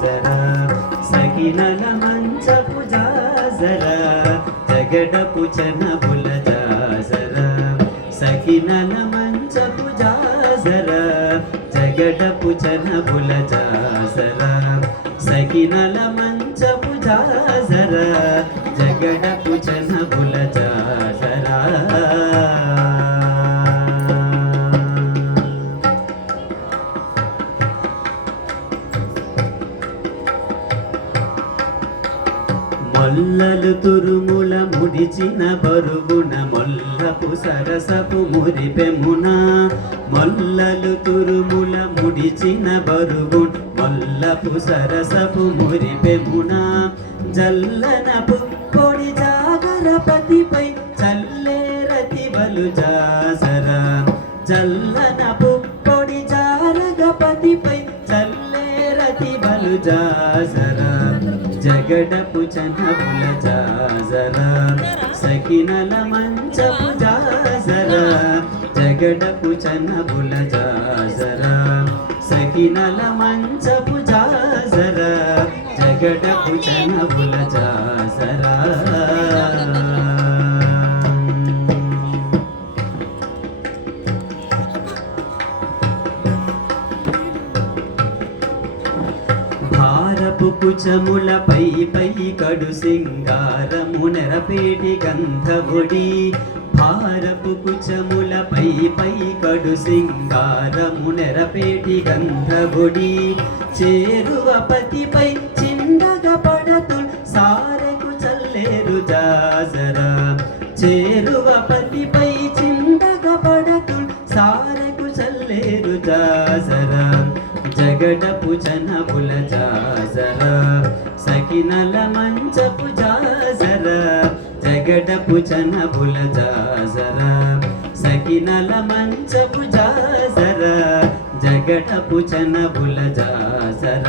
జాజర సకినల మంచపు జాజర జగడపు చనబుల జాజర. సకినల మంచపు జాజర జగడపు చనబుల జాజర. సకినల మంచపు జాజర జగడపు మొల్లలు తురుముల ముడిచిన బరువున మొల్లపు సరసపు మురిపెమున మొల్లలు తురుముల ముడిచిన బరుగు మొల్లపు సరసపు మురిపెమున జల్లన పొడి జాగరపతిపై చల్లేరతి బలు జాసర. జల్లన పొడి జారగపతిపై చల్లేరతి బలు జాసర. జగడపు చనబుల జాజరా సకినల మంచపు జాజరా జగడపు చనబుల జాజరా సకినల మంచపు జాజరా జగడపు చనబుల జాజరా కప్పు కుచములపై పై కడు సింగారము నెరపేటి గంధవుడి. భారపు కుచములపై పై కడు సింగారము నెరపేటి గంధవుడి. చేరువ పతిపై చిందగ పడతు సారెకు చల్లేరు జాజర. చేరువ పతిపై చిందగ పడతు సారెకు చల్లేరు జాజర. జగడపు జనపుల జాజర సకినల మంచపు జాజర జగడపు జనపుల జాజర సకినల మంచపు జాజర జగడపు జనపుల జాజర.